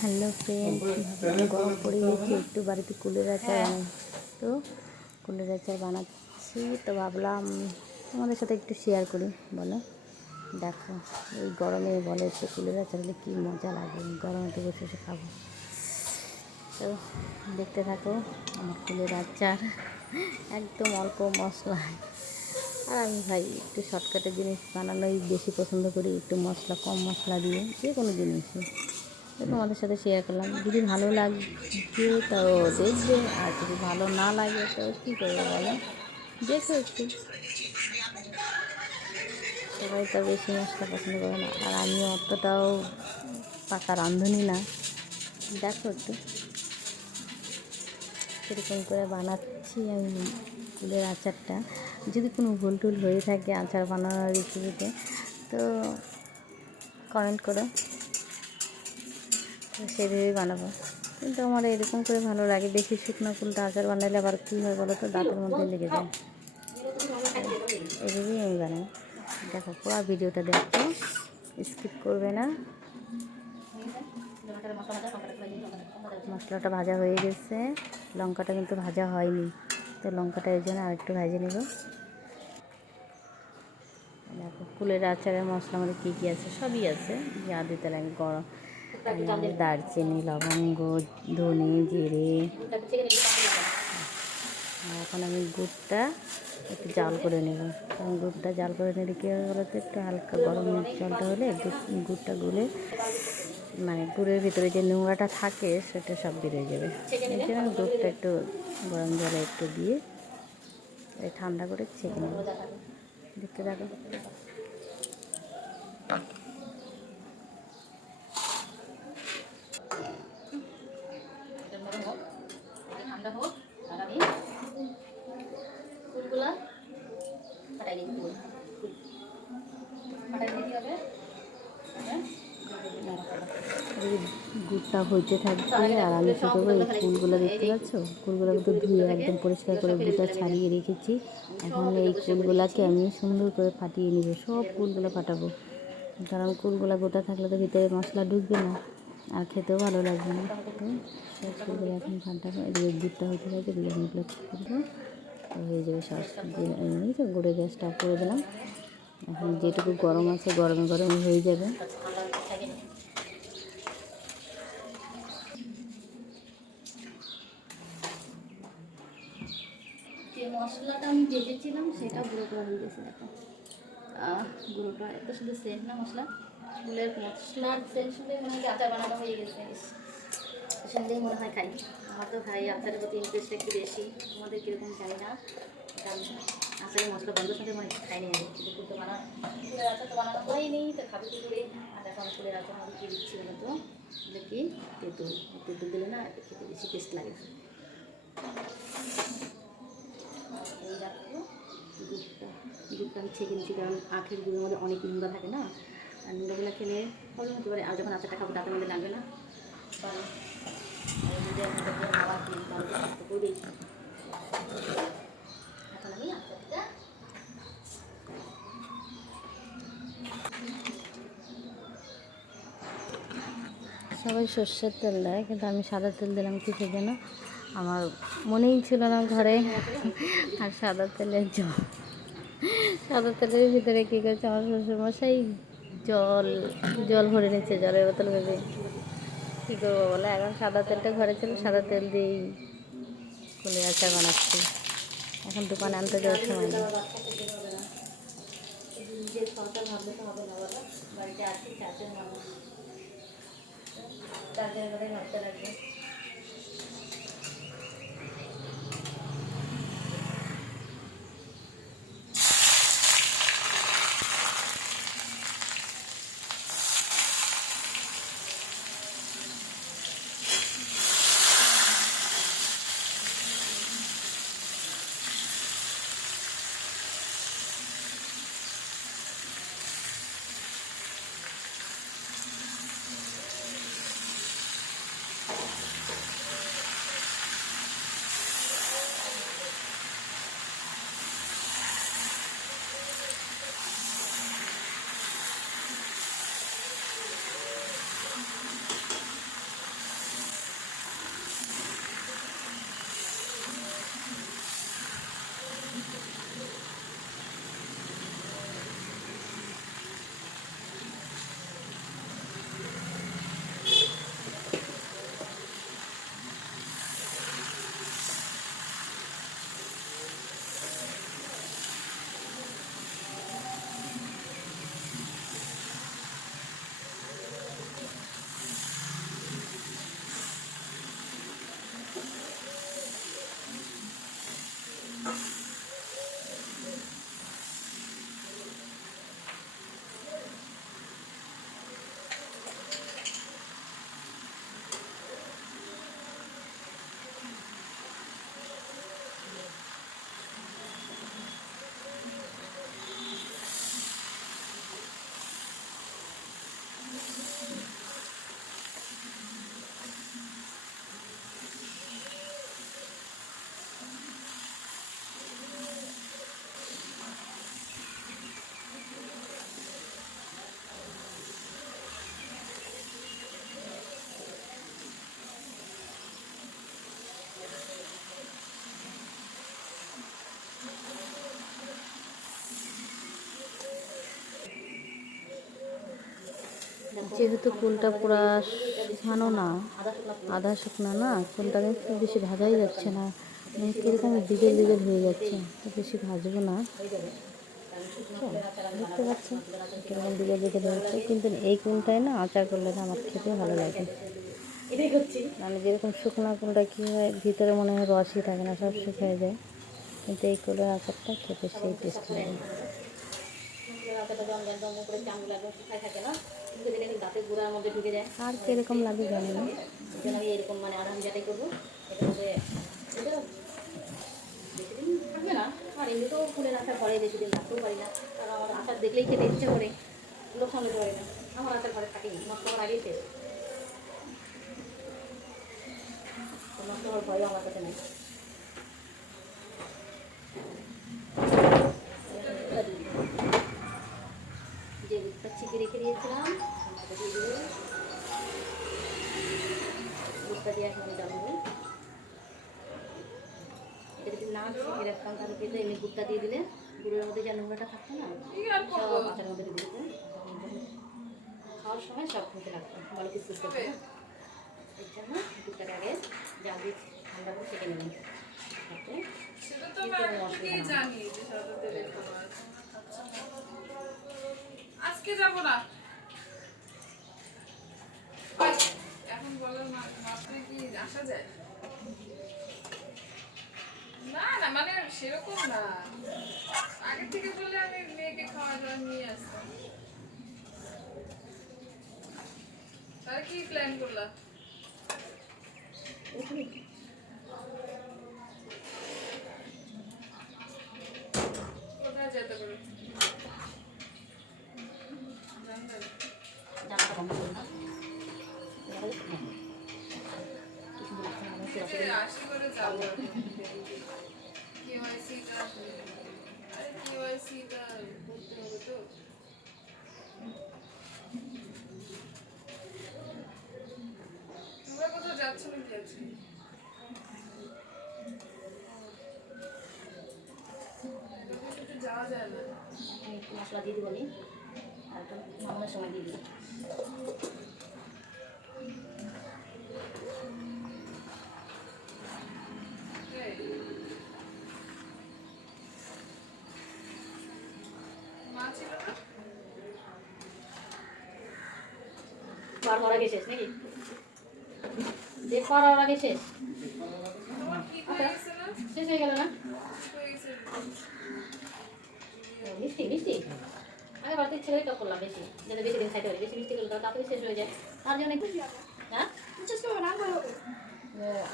Hello friend, গরম পড়ে গেছে, একটু বাড়িতে কুলের আচার বানাই। তো কুলের আচার বানাচ্ছি, তো ভাবলাম তোমাদের সাথে একটু শেয়ার করি। বলো, দেখো এই গরমে বলে একটু কুলের আচার হলে কী মজা লাগে, গরমে তো বসে বসে খাবো। তো দেখতে থাকো আমার কুলের আচার, একদম অল্প মশলা। আর আমি ভাই একটু শর্টকাটের জিনিস বানানোই বেশি পছন্দ করি, একটু মশলা কম মশলা দিয়ে যে কোনো জিনিসই। তো তোমাদের সাথে শেয়ার করলাম, যদি ভালো লাগে তাও দেখবে, আর যদি ভালো না লাগে তো কী করবে বলো, দেখো একটু। সবাই তো বেশি মশলা পছন্দ করে না, আর আমিও অতটাও পাকা রাঁধুনি না। দেখো একটু কীরকম করে বানাচ্ছি আমি কুলের আচারটা। যদি কোনো ভুল টুল হয়ে থাকে আচার বানানোর রেসিপিতে তো কমেন্ট করো, সেইভাবেই বানাবো। কিন্তু আমার এরকম করে ভালো লাগে, বেশি শুকনো কুলটা আচার বানাইলে আবার কী হয় বলো তো, দাঁতের মধ্যে লেগে যায়। এইভাবেই আমি বানাই। দেখো পুরো ভিডিওটা দেখো, স্কিপ করবে না। মশলাটা ভাজা হয়ে গেছে, লঙ্কাটা কিন্তু ভাজা হয়নি, তো লঙ্কাটা এর জন্য আরেকটু ভেজে নেব। দেখো কুলের আচারের মশলা আমাদের কী কী আছে, সবই আছে যা দিতে লাগে। গরম দারচিনি, লবঙ্গ, ধনে, জিরে। এখন আমি গুড়টা একটু জাল করে নেব, কারণ গুড়টা জাল করে নিলে কী হবে বলো তো, একটু হালকা গরম জলটা হলে গুড়টা গুলে মানে গুড়ের ভিতরে যে নোংরাটা থাকে সেটা সব বেরিয়ে যাবে। এই জন্য দুধটা একটু গরম জলে একটু দিয়ে ঠান্ডা করে ছেঁকে নেব। দেখতে থাকো। ঠান্ডা হোক আর আমি ফুলগুলা ফাটাই দিই। ফুল ফাটাই দিতে হবে। গুড়টা হইতে থাকবে আর আমি কী করবো, এই ফুলগুলো দেখতে পাচ্ছ, ফুলগুলো কিন্তু ধুয়ে একদম পরিষ্কার করে গুড়টা ছাড়িয়ে রেখেছি। এখন এই ফুলগুলাকে আমি সুন্দর করে ফাটিয়ে নিব, সব ফুলগুলো ফাটাবো, কারণ ফুলগুলো গোটা থাকলে তো ভিতরে মশলা ঢুকবে না আর খেতেও ভালো লাগবে না। তো সব ফুলগুলো এখন ফাটাবো, এদিকে গুড়টা হইতে থাকবে, এদিকে আমি এগুলো করবো, হয়ে যাবে সস দিয়ে। এই তো গুড়ের গ্যাসটা অফ করে দিলাম। এখন যেটুকু গরম আছে গরমে গরমে হয়ে যাবে। যে মশলাটা আমি ভেজেছিলাম সেটা গুঁড়ো করা হয়ে গেছে। দেখো গুঁড়োটা এত শুধু সেন্ট না, মশলা ফুলের মশলার সেন্ট শুনে মনে হয় আচার বানানো হয়ে গেছে। শুনলেই মনে হয় খাই। আমার তো খাই আচারের প্রতি ইন্টারেস্ট একটু বেশি, আমাদের কীরকম খাই না। আচারের মশলা বন্ধ সাথে মনে খাইনি আমি, কিন্তু ফুল তো বানানো, ফুলের আচার তো বানানো হয়নি, তো খাবি কী করে। আর এখন ফুলের আচার আমাদের কী দিচ্ছি বলো তো, এটা কি তেঁতুল। তেঁতুল দিলে না খেতে বেশি টেস্ট লাগে। এই দেখো দুধটা আমি ছেঁকে নিচ্ছি, কারণ আখের গুঁড়োর মধ্যে অনেক নোংরা থাকে না, আর নোংরাগুলো খেলে প্রবলেম হতে পারে। আর যখন আচারটা খাবো দাঁতের মধ্যে লাগবে না, এখন আমি আচারটা সবাই সর্ষের তেল দেয়, কিন্তু আমি সাদা তেল দিলাম কিছু যেন, আমার মনেই ছিল না ঘরে। আর সাদা তেলের ভিতরে কী করছে আমার শ্বশুরমশাই, জল জল ভরে নিচ্ছে, জলের বোতল ভেবে। কী করবো বলে, এখন সাদা তেলটা ঘরে ছিল, সাদা তেল দিয়েই কুলের আচার বানাচ্ছি। এখন দোকানে আনতে যাওয়ার সময় না। নিজের সংসার ভাবলে তো হবে না বলো, বাড়িতে আছি চারজন মানুষ, চারজনের কথাই ভাবতে লাগবে। যেহেতু কুলটা পুরা শুকানো না, আধা শুকনো না, কুলটা কিন্তু বেশি ভাজাই যাচ্ছে না, মানে কীরকম বিগেল বিগেল হয়ে যাচ্ছে। তো বেশি ভাজবো না, দেখতে পাচ্ছেন কীরকম বিগেল বিগেল হয়েছে। কিন্তু এই কুলটায় না আচার করলে না আমার খেতে ভালো লাগে। মানে যেরকম শুকনো কুলটা কী হয়, ভিতরে মনে হয় রসই থাকে না, সব শুকিয়ে যায়। কিন্তু এই কুলের আচারটা খেতে সেই টেস্ট লাগে। আর কিরকম লাগে জানি না। এরকম মানে আধা ভিজাটাই করবো, থাকবে না। আর এমনিতেও ফুলের আচার ঘরে বেশি দিন রাখতেও পারি না, কারণ আমার আচার দেখলেই খেতে ইচ্ছে করে, লোক সামনে পারে না। আমার আচার ঘরে থাকেই, নষ্ট হওয়ার আগেই শেষ, নষ্ট হওয়ার ভয়ও আমার কাছে নেই। যে দুধটা ছিপে রেখে দিয়েছিলাম দিয়ে দেবো, দুধটা দিয়ে এখন জানবো। এটা যদি না ছিপে রাখতাম তাহলে কিন্তু এমনি দুধটা দিয়ে দিলে গুড়ের মধ্যে যে নোংরাটা থাকতো না, সব আচারের মধ্যে দিয়ে দিতে, খাওয়ার সময় সব খেতে লাগতো, ভালো কিছু করতে হবে। এর জন্য দুধটাকে আগে জাল দিয়ে ঠান্ডা করে ছেঁকে নেবেন। আজকে যাব না, এখন বলার মাত্র কি আসা যায়? না না, মানে সেরকম না, আগে থেকে বললে আমি মেয়েকে খাওয়া দাওয়া নিয়ে আসতাম। তাহলে কি প্ল্যান করলা? কোথায় যেতে পারো? আশি করে যাবো। কেওয়াইসিটা করতে হবে তো। তোমরা কোথাও যাচ্ছ নাকি আজকে? যাওয়া যায় না। একটু মশলা দিয়ে দিবনি, আর একটু নামানোর সময় দিয়ে দিই। মা ছিল না? বার হওয়ার আগে শেষ নাকি? দেখ করার আগে শেষ, তোমার কি হয়ে গেছে না? শেষ হয়ে গেল না? হয়ে গেছে। মিষ্টি মিষ্টি আগে বাড়িতে ইচ্ছে করে টক করলাম বেশি, যাতে বেশি দিন খাইতে পারি। বেশি মিষ্টি করলে তাড়াতাড়ি শেষ হয়ে যায়, তার জন্য একটু। হ্যাঁ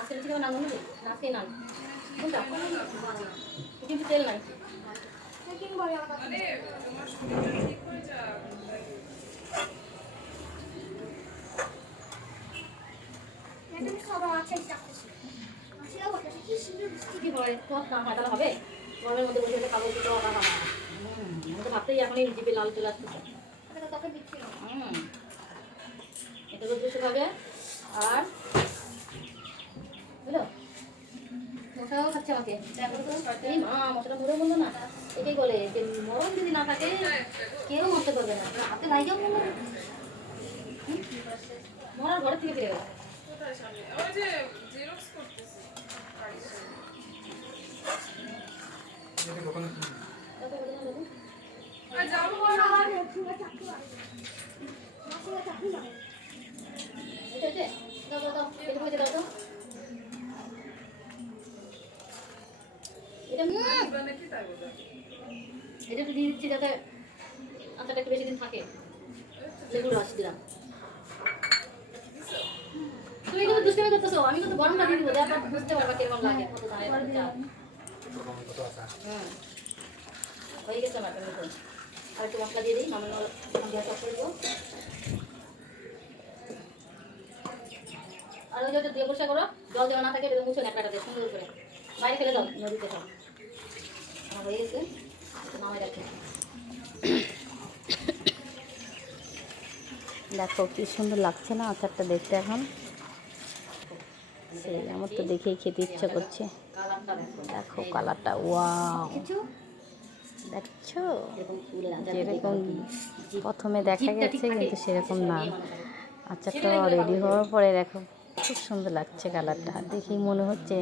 আজকে লুচি নাম নেবে না, আজকে নাম কোনটা? কিন্তু তেল নাই। মানে তোমার শরীরটা ঠিক হয়ে যাক। কি হয় টক না হয় তাহলে হবে? গরমের মধ্যে বসে বসে খাবো, টক আর হবে না। আমি তো ভাবতেই এখনই জিভে লাল চলে আসতেছে। এটা রোদ বেশি হবে, আর বুঝলো মশাও খাচ্ছে আমাকে। এই মা মশাটা মরে বললো না, এটাই বলে যে মরণ যদি না থাকে কেউ মরতে পারবে না, হাতে লাইগেও বললো মরার ঘরে থেকে ফিরে গেল। কোথায় সামনে? ওই যে জেরক্স করতেছি বাড়ির সামনে। আর যাবো না। এটা তো দিয়ে দিচ্ছি যাতে আচারটা একটু বেশি দিন থাকে। লেবুর রস দিলাম। তুমি কিন্তু দুষ্টামি করতেছো, আমি কিন্তু গরমটা দিয়ে দিব, তারপর বুঝতে পারবা কেমন লাগে। কত দাঁড়ায় হয়ে গেছে আমার মতন। আর একটু মশলা দিয়ে দিই, নামানো গ্যাস অফ করে দেবো। আর ওই যে দিয়ে পরিষ্কার করো, জল দেওয়া না থাকে এটা মুছে ন্যাকড়াটা দিয়ে সুন্দর করে বাইরে ফেলে দাও নদীতে সব। আমার হয়ে গেছে, নামাই রাখি। দেখো কি সুন্দর লাগছে না আচারটা দেখতে এখন? সেই আমার তো দেখেই খেতে ইচ্ছা করছে। দেখো কালারটা, ওয়াও দেখছো যেরকম প্রথমে দেখা গেছে কিন্তু সেরকম না। আচারটা রেডি হওয়ার পরে দেখো খুব সুন্দর লাগছে কালারটা, দেখেই মনে হচ্ছে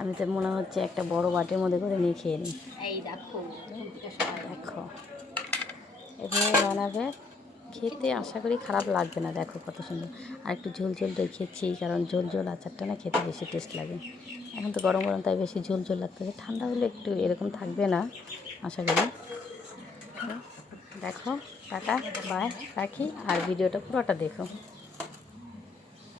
আমি তো মনে হচ্ছে একটা বড় বাটির মধ্যে করে নিয়ে খেয়ে নিই। দেখো এভাবে বানাবে, খেতে আশা করি খারাপ লাগবে না। দেখো কত সুন্দর, আর একটু ঝোল ঝোল রেখেছি কারণ ঝোল ঝোল আচারটা না খেতে বেশি টেস্ট লাগে। এখন তো গরম গরম তাই বেশি ঝোল ঝোল লাগতেছে, ঠান্ডা হলে একটু এরকম থাকবে না আশা করি। দেখো টাটা বাই রাখি, আর ভিডিওটা পুরোটা দেখো।